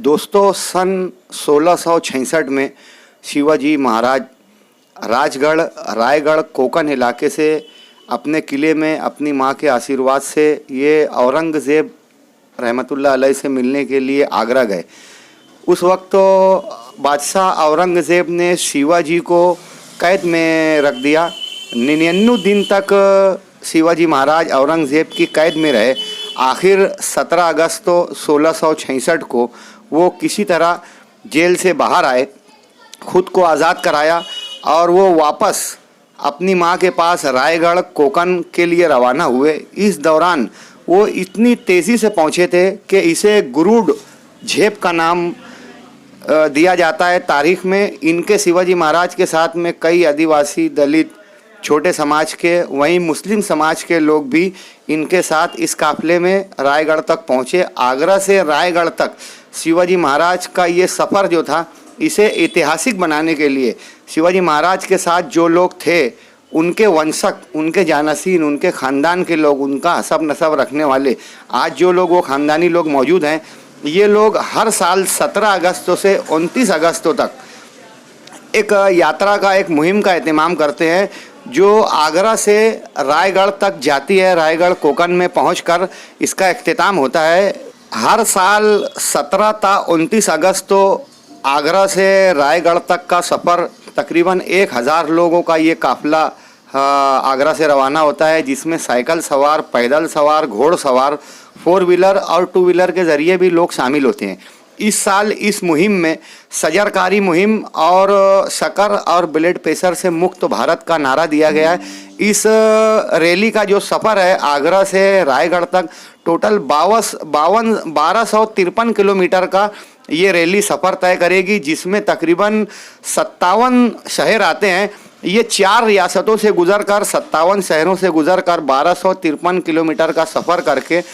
दोस्तों, सन 1666 में शिवाजी महाराज रायगढ़ कोकण इलाके से अपने किले में अपनी माँ के आशीर्वाद से ये औरंगज़ेब रहमतुल्लाह अलैह से मिलने के लिए आगरा गए। उस वक्त तो बादशाह औरंगज़ेब ने शिवाजी को कैद में रख दिया। 99 दिन तक शिवाजी महाराज औरंगज़ेब की कैद में रहे। आखिर 17 अगस्त तो 1666 को वो किसी तरह जेल से बाहर आए, खुद को आज़ाद कराया और वो वापस अपनी माँ के पास रायगढ़ कोकण के लिए रवाना हुए। इस दौरान वो इतनी तेज़ी से पहुँचे थे कि इसे गुरुड झेप का नाम दिया जाता है तारीख़ में। इनके शिवाजी महाराज के साथ में कई आदिवासी, दलित, छोटे समाज के, वहीं मुस्लिम समाज के लोग भी इनके साथ इस काफ़िले में रायगढ़ तक पहुँचे। आगरा से रायगढ़ तक शिवाजी महाराज का ये सफ़र जो था, इसे ऐतिहासिक बनाने के लिए शिवाजी महाराज के साथ जो लोग थे, उनके वंशक, उनके जानसीन, उनके ख़ानदान के लोग, उनका हसब नसब रखने वाले आज जो लोग वो ख़ानदानी लोग मौजूद हैं, ये लोग हर साल 17 अगस्त से 29 अगस्त तक एक यात्रा का, एक मुहिम का एहतमाम करते हैं जो आगरा से रायगढ़ तक जाती है। रायगढ़ कोकण में पहुंचकर इसका इख्तिताम होता है। हर साल 17 ता 29 अगस्त तो आगरा से रायगढ़ तक का सफ़र तकरीबन 1000 लोगों का ये काफ़िला आगरा से रवाना होता है, जिसमें साइकिल सवार, पैदल सवार, घोड़ सवार, 4 व्हीलर और 2 व्हीलर के ज़रिए भी लोग शामिल होते हैं। इस साल इस मुहिम में सजरकारी मुहिम और शकर और ब्लड प्रेशर से मुक्त भारत का नारा दिया गया है। इस रैली का जो सफ़र है आगरा से रायगढ़ तक, टोटल 1253 किलोमीटर का ये रैली सफ़र तय करेगी, जिसमें तकरीबन 57 शहर आते हैं। ये 4 रियासतों से गुजरकर, 57 शहरों से गुजरकर 1253 किलोमीटर का सफ़र करके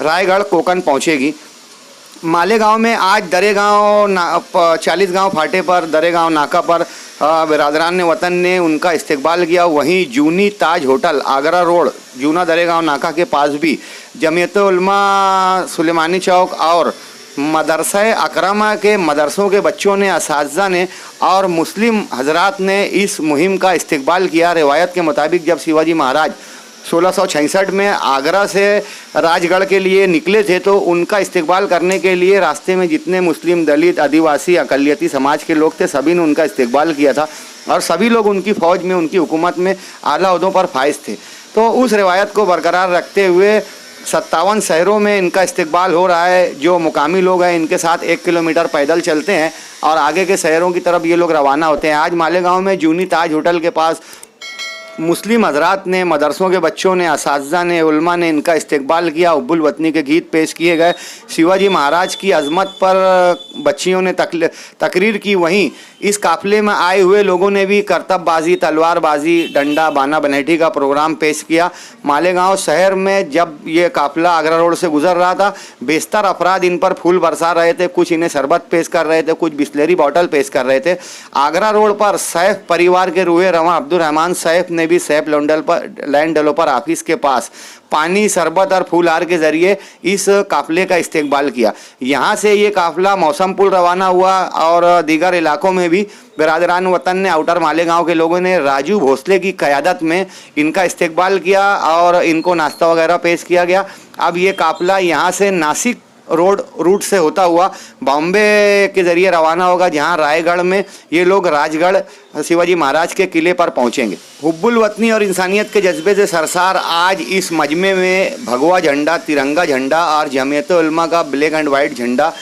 रायगढ़ कोकण पहुँचेगी। मालेगांव में आज दरेगांव 40 गांव फाटे पर, दरेगांव नाका पर बिरादरान वतन ने उनका इस्तकबाल किया। वहीं जूनी ताज होटल, आगरा रोड, जूना दरेगांव नाका के पास भी जमीयत उलमा सुलेमानी चौक और मदरसा अकरमा के मदरसों के बच्चों ने, असातिज़ा ने और मुस्लिम हजरात ने इस मुहिम का इस्तकबाल किया। रिवायत के मुताबिक जब शिवाजी महाराज 1666 में आगरा से राजगढ़ के लिए निकले थे तो उनका इस्तकबाल करने के लिए रास्ते में जितने मुस्लिम, दलित, आदिवासी, अक़लियती समाज के लोग थे, सभी ने उनका इस्तकबाल किया था और सभी लोग उनकी फ़ौज में, उनकी हुकूमत में आला ओहदों पर फाइज थे। तो उस रिवायत को बरकरार रखते हुए 57 शहरों में इनका इस्तकबाल हो रहा है। जो मुकामी लोग हैं इनके साथ 1 किलोमीटर पैदल चलते हैं और आगे के शहरों की तरफ ये लोग रवाना होते हैं। आज मालेगांव में जूनी ताज होटल के पास मुस्लिम हजरात ने, मदरसों के बच्चों ने, असातिज़ा ने, उलमा ने इनका इस्तकबाल किया। हुब्बुल वतनी के गीत पेश किए गए। शिवाजी महाराज की अज़मत पर बच्चियों ने तकरीर की। वहीं इस काफ़िले में आए हुए लोगों ने भी करतबबाजी, तलवारबाजी, डंडा, बाना बनेठी का प्रोग्राम पेश किया। मालेगांव शहर में जब ये काफ़िला आगरा रोड से गुजर रहा था, बेशतर अफराद इन पर फूल बरसा रहे थे। कुछ इन्हें शरबत पेश कर रहे थे, कुछ बिस्लेरी बॉटल पेश कर रहे थे। आगरा रोड पर सैफ परिवार के रूहे रवां अब्दुर्रहमान सैफ ने भी सैफ लैंड डेवलपर ऑफिस के पास पानी, शरबत और फूलहार के ज़रिए इस काफ़िले का इस्तकबाल किया। यहाँ से ये काफ़िला मौसम पुल रवाना हुआ और दीगर इलाकों में भी बिरादरान वतन ने, आउटर मालेगांव के लोगों ने राजू भोसले की क़यादत में इनका इस्तकबाल किया और इनको नाश्ता वगैरह पेश किया गया। अब ये काफ़िला यहाँ से नासिक रूट से होता हुआ बॉम्बे के ज़रिए रवाना होगा, जहां रायगढ़ में ये लोग राजगढ़ शिवाजी महाराज के किले पर पहुंचेंगे। हुब्बुल वतनी और इंसानियत के जज्बे से सरसार आज इस मजमे में भगवा झंडा, तिरंगा झंडा और जमीयत उलमा का ब्लैक एंड वाइट झंडा,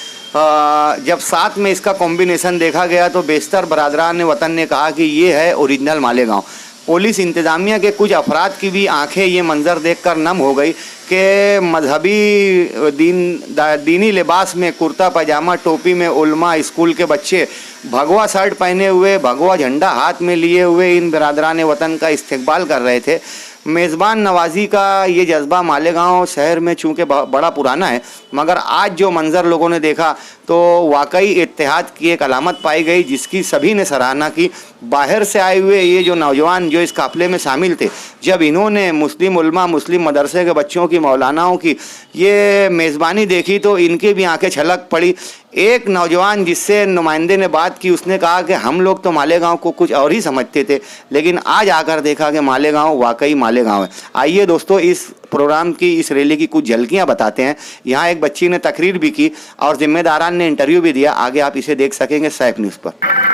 जब साथ में इसका कॉम्बिनेशन देखा गया तो बेशतर बरादरान वतन ने कहा कि ये है ओरिजिनल मालेगांव। पुलिस इंतज़ामिया के कुछ अफराद की भी आंखें ये मंज़र देखकर नम हो गई कि मजहबी दीनी लिबास में, कुर्ता पैजामा टोपी में उलमा, स्कूल के बच्चे भगवा शर्ट पहने हुए, भगवा झंडा हाथ में लिए हुए इन बिरादरान वतन का इस्तकबाल कर रहे थे। मेज़बान नवाजी का ये जज्बा मालेगांव शहर में चूँकि बड़ा पुराना है, मगर आज जो मंज़र लोगों ने देखा तो वाकई इत्तेहाद की एक अलामत पाई गई, जिसकी सभी ने सराहना की। बाहर से आए हुए ये जो नौजवान जो इस काफ़िले में शामिल थे, जब इन्होंने मुस्लिम उलमा, मुस्लिम मदरसे के बच्चों की, मौलानाओं की ये मेज़बानी देखी तो इनके भी आंखें छलक पड़ी। एक नौजवान जिससे नुमाइंदे ने बात की, उसने कहा कि हम लोग तो मालेगांव को कुछ और ही समझते थे, लेकिन आज आकर देखा कि मालेगांव वाकई मालेगांव है। आइए दोस्तों, इस प्रोग्राम की, इस रैली की कुछ झलकियां बताते हैं। यहाँ एक बच्ची ने तकरीर भी की और जिम्मेदारान ने इंटरव्यू भी दिया। आगे आप इसे देख सकेंगे सैफ न्यूज़ पर।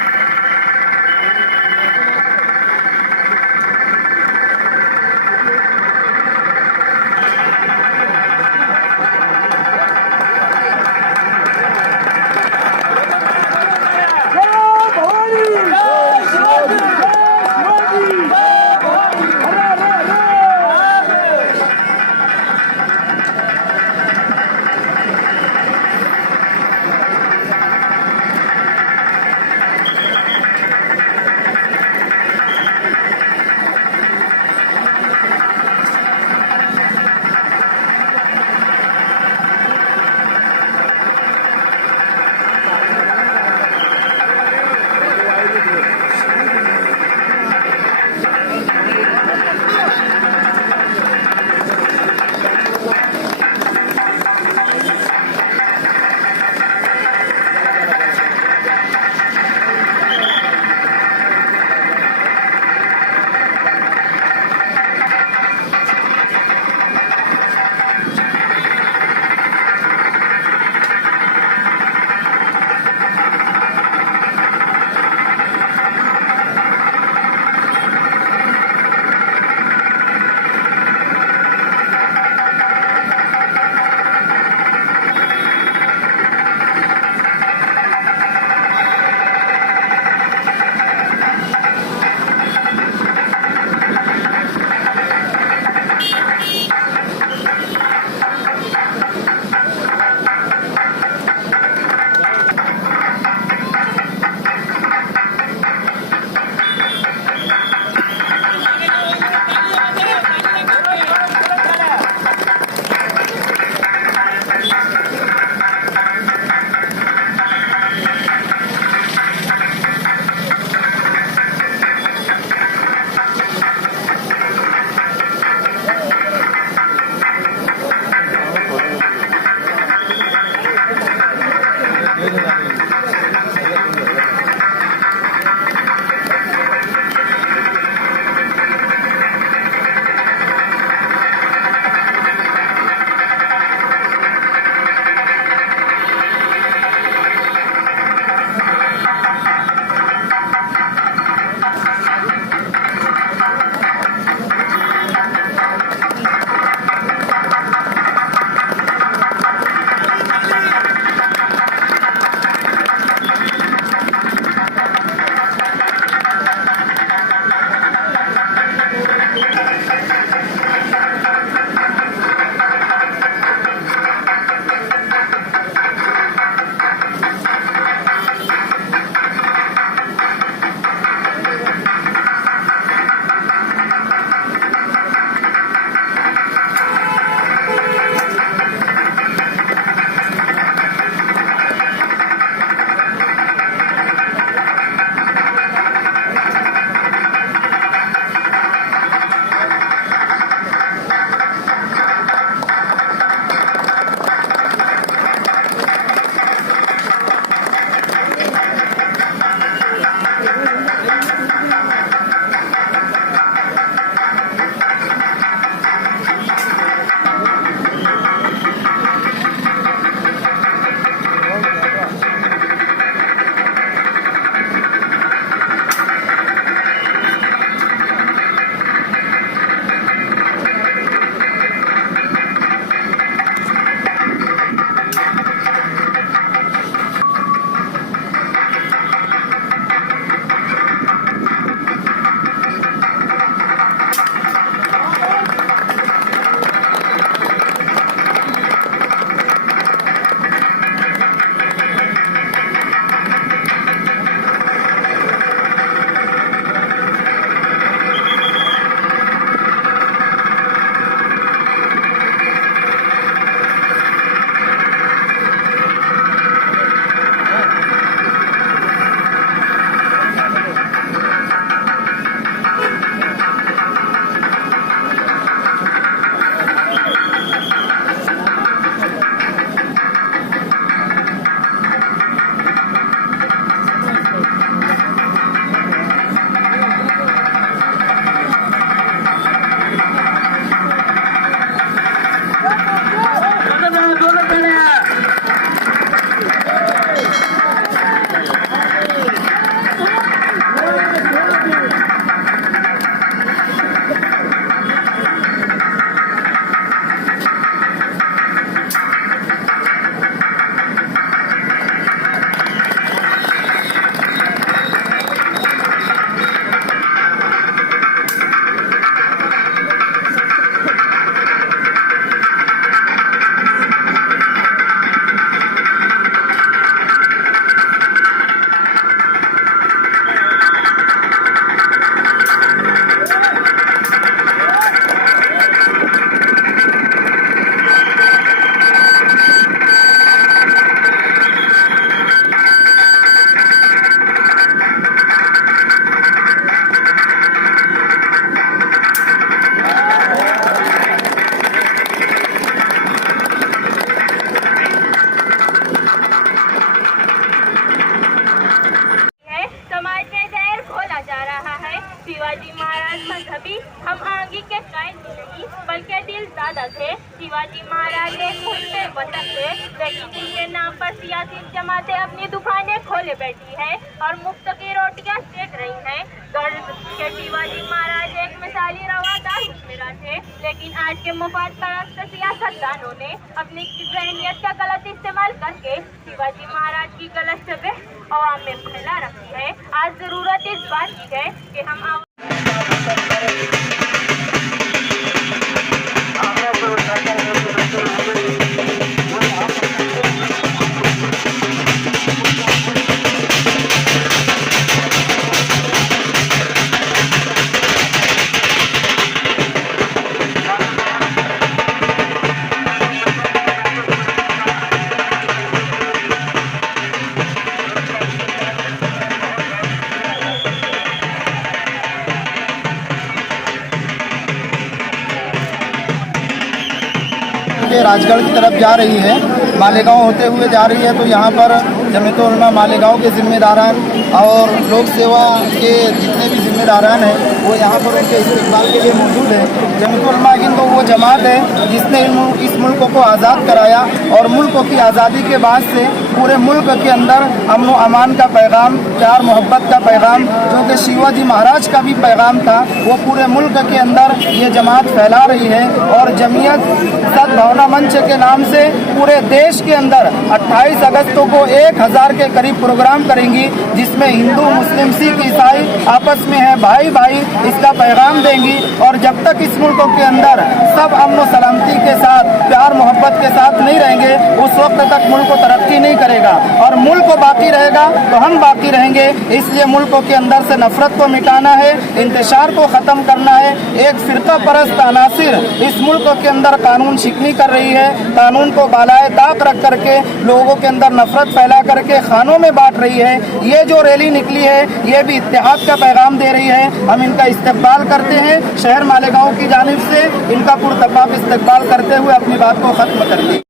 दादा थे। शिवाजी महाराज एक खुलते वतन थे, लेकिन इनके नाम पर सियासी जमातें अपनी दुकानें खोले बैठी है और मुफ्त की रोटियां सेक रही हैं। गर्व के शिवाजी महाराज एक मिसाली रवादार हुक्मरान थे, लेकिन आज के मुफाद परस्त सियासतदानों ने अपनी जहनियत का गलत इस्तेमाल करके शिवाजी महाराज की गलत छवि अवाम में फैला रखी है। आज जरूरत इस बात की है कि हम राजगढ़ की तरफ जा रही है, मालेगांव होते हुए जा रही है। तो यहाँ पर जमीयत उलमा मालेगांव के जिम्मेदारान और लोक सेवा के जितने भी जिम्मेदारान हैं वो यहाँ पर उनके इस्तेमाल के लिए मौजूद है। जमीयत उलमा हिंद तो वो जमात है जिसने इस मुल्क को आज़ाद कराया और मुल्क की आज़ादी के बाद से पूरे मुल्क के अंदर अमन व अमान का पैगाम, प्यार मोहब्बत का पैगाम, जो कि शिवाजी महाराज का भी पैगाम था, वो पूरे मुल्क के अंदर ये जमात फैला रही है। और जमीयत सद्भावना मंच के नाम से पूरे देश के अंदर 28 अगस्त को 1000 के करीब प्रोग्राम करेंगी, जिसमें हिंदू, मुस्लिम, सिख, ईसाई आपस में है भाई भाई, इसका पैगाम देंगी। और जब तक इस मुल्क के अंदर सब अमन व सलामती के साथ, प्यार मोहब्बत के साथ नहीं रहेंगे, उस वक्त तक मुल्क को तरक्की नहीं करेगा। और मुल्क को बाकी रहेगा तो हम बाकी रहेंगे। इसलिए मुल्क के अंदर से नफरत को मिटाना है, इंतशार को ख़त्म करना है। एक फिरका परस्त अनासिर इस मुल्क के अंदर कानून शिकनी कर रही है, कानून को बालाए ताक रख करके लोगों के अंदर नफरत फैला करके खानों में बांट रही है। ये जो रैली निकली है ये भी इत्तेहाद का पैगाम दे रही है। हम इनका इस्तकबाल करते हैं, शहर मालेगांव की जानिब से इनका पुरतपाक इस्तकबाल करते हुए अपनी बात को ख़त्म करते हैं।